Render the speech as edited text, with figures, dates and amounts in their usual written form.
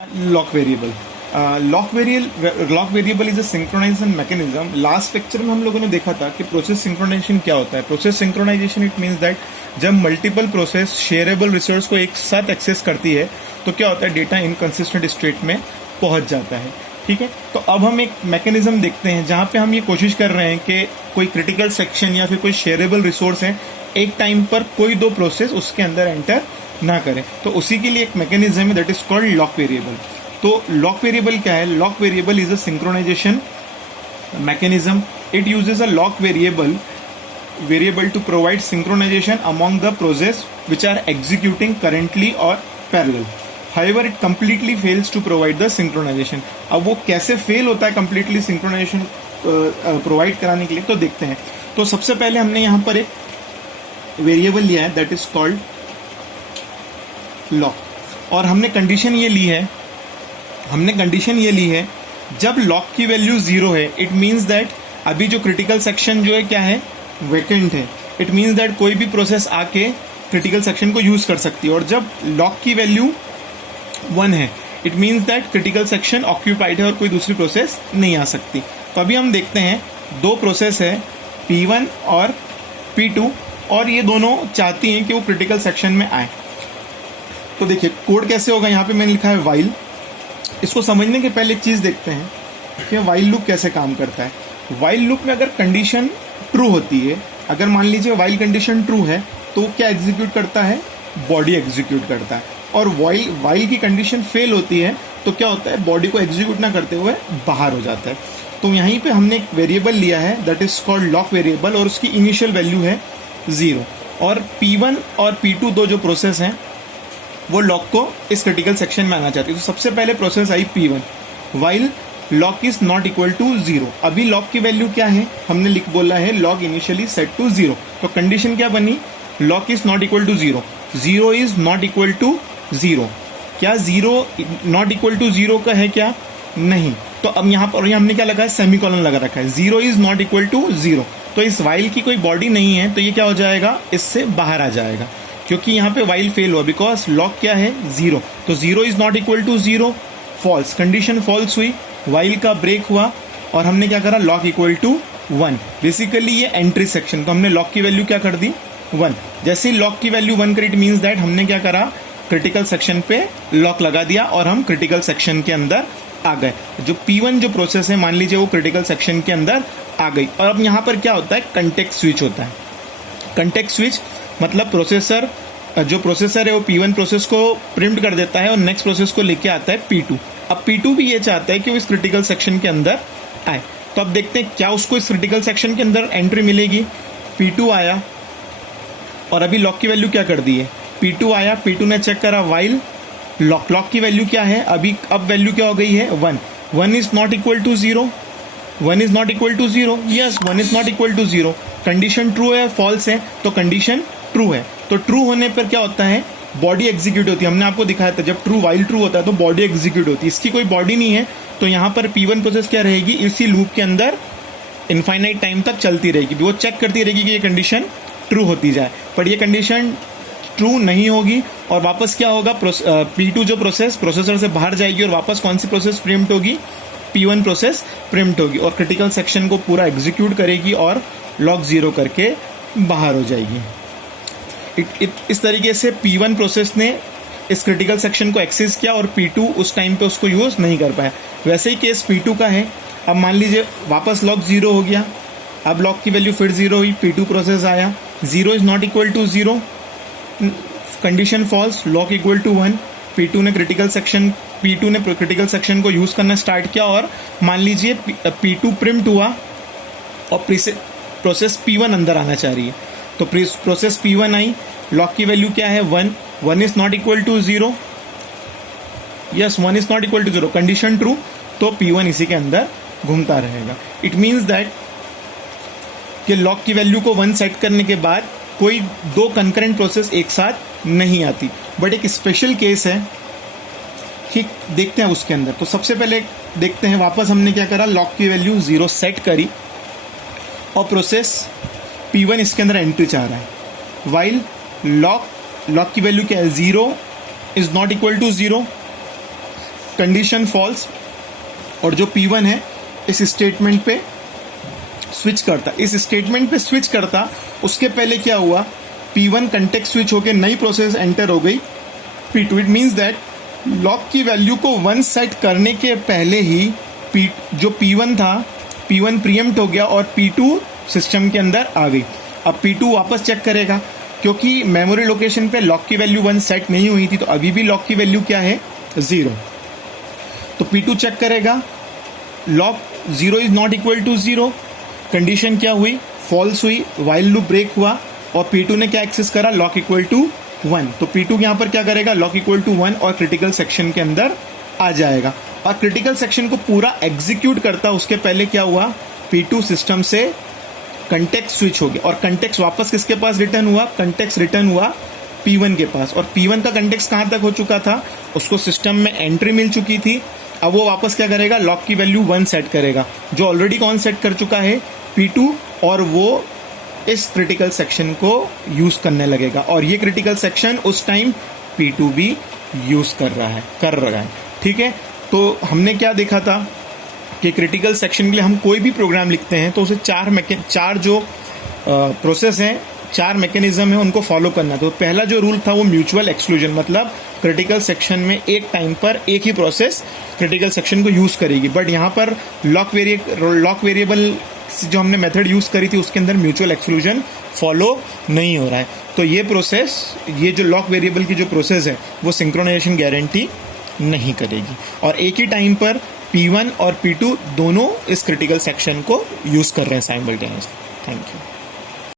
Lock variable lock variable is a synchronisation mechanism. Last lecture में हम लोगों ने देखा था कि प्रोसेस सिंक्रोनाइजेशन क्या होता है। Process synchronisation it means that जब मल्टीपल प्रोसेस शेयरेबल रिसोर्स को एक साथ एक्सेस करती है तो क्या होता है, डेटा इनकंसिस्टेंट स्टेट में पहुंच जाता है। ठीक है, तो अब हम एक मैकेनिज्म देखते हैं जहां पे हम ये कोशिश कर रहे हैं कि कोई क्रिटिकल सेक्शन या फिर कोई शेयरेबल रिसोर्स है, एक टाइम पर कोई दो प्रोसेस उसके अंदर एंटर ना करें। तो उसी के लिए एक मैकेनिज्म है that is called lock variable. तो लॉक वेरिएबल क्या है? Lock variable is a synchronisation mechanism. It uses a lock variable to provide synchronization among the process which are executing currently or parallel. However, it completely fails to provide the synchronization. अब वो कैसे fail होता है completely synchronization provide कराने के लिए, तो देखते हैं। तो सबसे पहले हमने यहाँ पर एक वेरिएबल लिया है दैट इज कॉल्ड लॉक, और हमने कंडीशन ये ली है जब लॉक की वैल्यू 0 है, इट मीन्स दैट अभी जो क्रिटिकल सेक्शन जो है क्या है, वैकेंट है। इट मीन्स दैट कोई भी प्रोसेस आके क्रिटिकल सेक्शन को यूज कर सकती है। और जब लॉक की वैल्यू 1 है, it means that critical section occupied है और कोई दूसरी प्रोसेस नहीं आ सकती। तो अभी हम देखते हैं दो प्रोसेस है P1 और P2, और ये दोनों चाहती हैं कि वो क्रिटिकल सेक्शन में आए। तो देखिए कोड कैसे होगा, यहाँ पे मैंने लिखा है वाइल। इसको समझने के पहले एक चीज देखते हैं कि वाइल लूप कैसे काम करता है। वाइल लूप में अगर कंडीशन ट्रू होती है, अगर मान लीजिए वाइल कंडीशन ट्रू है, तो वो क्या एग्जीक्यूट करता है, बॉडी एग्जीक्यूट करता है। और वाइल की कंडीशन फेल होती है तो क्या होता है, बॉडी को एग्जीक्यूट ना करते हुए बाहर हो जाता है। तो यहीं पे हमने एक वेरिएबल लिया है that is called lock variable, और उसकी इनिशियल वैल्यू है 0। और P1 और P2 दो जो प्रोसेस हैं वो लॉक को इस क्रिटिकल सेक्शन में आना चाहती है। तो सबसे पहले प्रोसेस आई P1, while lock is not equal to 0। अभी लॉक की वैल्यू क्या है, हमने बोला है लॉक इनिशियली सेट टू 0। तो कंडीशन क्या बनी, lock is not equal to 0, 0 is not equal to 0। क्या 0 नॉट इक्वल टू 0 का है क्या, नहीं। तो अब यहाँ पर हमने क्या लगा है, सेमीकोलन लगा रखा है, 0 इज नॉट इक्वल टू 0। तो इस वाइल की कोई बॉडी नहीं है, तो ये क्या हो जाएगा, इससे बाहर आ जाएगा, क्योंकि यहाँ पे वाइल फेल हुआ, बिकॉज लॉक क्या है 0। तो 0 is not equal to 0, false, condition false हुई, वाइल का ब्रेक हुआ, और हमने क्या करा, लॉक इक्वल टू 1। बेसिकली ये एंट्री सेक्शन, तो हमने लॉक की वैल्यू क्या कर दी, 1। जैसे ही लॉक की वैल्यू 1 करी, इट मीन्स दैट हमने क्या करा, क्रिटिकल सेक्शन पे लॉक लगा दिया और हम क्रिटिकल सेक्शन के अंदर आ गए। जो P1 जो प्रोसेस है, मान लीजिए वो क्रिटिकल सेक्शन के अंदर आ गई। और अब यहाँ पर क्या होता है, कंटेक्स्ट स्विच होता है। कंटेक्स्ट स्विच मतलब जो प्रोसेसर है वो P1 प्रोसेस को प्रिम्प्ट कर देता है और नेक्स्ट प्रोसेस को लेके आता है P2। अब P2 भी ये चाहता है कि वो इस क्रिटिकल सेक्शन के अंदर आए। तो अब देखते हैं क्या उसको इस क्रिटिकल सेक्शन के अंदर एंट्री मिलेगी। P2 आया और अभी लॉक की वैल्यू क्या कर दी है, P2 आया, P2 ने चेक करा वाइल लॉक की वैल्यू क्या है, अभी अब वैल्यू क्या हो गई है, 1। 1 is not equal to 0, 1 is not equal to 0, yes 1 is not equal to 0। Condition true है, फॉल्स है, तो कंडीशन ट्रू है। तो ट्रू होने पर क्या होता है, बॉडी एग्जीक्यूट होती है। हमने आपको दिखाया था जब वाइल ट्रू होता है तो बॉडी एग्जीक्यूट होती है। इसकी कोई बॉडी नहीं है, तो यहाँ पर P1 प्रोसेस क्या रहेगी, इसी लूप के अंदर इनफाइनाइट टाइम तक चलती रहेगी। वो चेक करती रहेगी कि ये कंडीशन ट्रू होती जाए, पर ये कंडीशन ट्रू नहीं होगी और वापस क्या होगा, P2 जो प्रोसेसर से बाहर जाएगी और वापस कौन सी प्रोसेस प्रिम्प्ट होगी, P1 प्रोसेस प्रिम्प्ट होगी और क्रिटिकल सेक्शन को पूरा एग्जीक्यूट करेगी और लॉक 0 करके बाहर हो जाएगी। इस तरीके से P1 प्रोसेस ने इस क्रिटिकल सेक्शन को एक्सेस किया और P2 उस टाइम पे उसको यूज नहीं कर पाया। वैसे ही केस P2 का है। अब मान लीजिए वापस लॉक 0 हो गया, अब लॉक की वैल्यू फिर 0 हुई, P2 प्रोसेस आया, 0 is not equal to 0, condition false, lock equal to 1। P2 ने क्रिटिकल सेक्शन को यूज करना स्टार्ट किया और मान लीजिए P2 प्रिम्प्ट हुआ और प्रोसेस P1 अंदर आना चाह रही है। तो प्रोसेस P1 आई, लॉक की वैल्यू क्या है, 1, 1 is not equal to 0, yes 1 is not equal to 0, condition true, तो P1 इसी के अंदर घूमता रहेगा। इट मीन्स दैट कि लॉक की वैल्यू को 1 सेट करने के बाद कोई दो कंकरेंट प्रोसेस एक साथ नहीं आती। बट एक स्पेशल केस है, ठीक, देखते हैं उसके अंदर। तो सबसे पहले देखते हैं, वापस हमने क्या करा, लॉक की वैल्यू 0 सेट करी और प्रोसेस P1 इसके अंदर एंट्री चाह रहा है। वाइल लॉक की वैल्यू क्या है, 0 is not equal to 0, condition false और जो P1 है इस स्टेटमेंट पे स्विच करता, इस स्टेटमेंट पे स्विच करता, उसके पहले क्या हुआ, P1 कंटेक्स्ट स्विच होके नई प्रोसेस एंटर हो गई P2। It means that lock की वैल्यू को 1 सेट करने के पहले ही जो P1 था, P1 प्रीएम्प्ट हो गया और P2 सिस्टम के अंदर आ गई। अब P2 वापस चेक करेगा, क्योंकि मेमोरी लोकेशन पे लॉक की वैल्यू 1 सेट नहीं हुई थी, तो अभी भी लॉक की वैल्यू क्या है, 0। तो P2 चेक करेगा, lock 0 is not equal to 0, condition क्या हुई, फॉल्स हुई, वाइल लूप ब्रेक हुआ और P2 ने क्या एक्सेस करा, लॉक इक्वल टू 1। तो P2 यहाँ पर क्या करेगा, लॉक इक्वल टू 1 और क्रिटिकल सेक्शन के अंदर आ जाएगा और क्रिटिकल सेक्शन को पूरा एग्जीक्यूट करता। उसके पहले क्या हुआ, P2 सिस्टम से कंटेक्स्ट स्विच हो गया और कंटेक्स्ट वापस किसके पास रिटर्न हुआ, कंटेक्स्ट रिटर्न हुआ P1 के पास। और P1 का कंटेक्स्ट कहाँ तक हो चुका था, उसको सिस्टम में एंट्री मिल चुकी थी। अब वो वापस क्या करेगा, लॉक की वैल्यू 1 सेट करेगा, जो ऑलरेडी कौन सेट कर चुका है, P2, और वो इस क्रिटिकल सेक्शन को यूज करने लगेगा और ये क्रिटिकल सेक्शन उस टाइम P2 भी यूज कर रहा है। ठीक है, तो हमने क्या देखा था कि क्रिटिकल सेक्शन के लिए हम कोई भी प्रोग्राम लिखते हैं तो उसे चार जो प्रोसेस हैं, 4 मैकेनिज्म है, उनको फॉलो करना। तो पहला जो रूल था वो म्यूचुअल एक्सक्लूजन, मतलब क्रिटिकल सेक्शन में एक टाइम पर एक ही प्रोसेस क्रिटिकल सेक्शन को यूज करेगी। बट यहाँ पर लॉक वेरिएबल जो हमने मेथड यूज करी थी उसके अंदर म्यूचुअल एक्सक्लूजन फॉलो नहीं हो रहा है। तो ये प्रोसेस, ये जो लॉक वेरिएबल की जो प्रोसेस है वो सिंक्रोनाइजेशन गारंटी नहीं करेगी और एक ही टाइम पर P1 और P2 दोनों इस क्रिटिकल सेक्शन को यूज कर रहे हैं साइमल्टेनियसली। Thank you.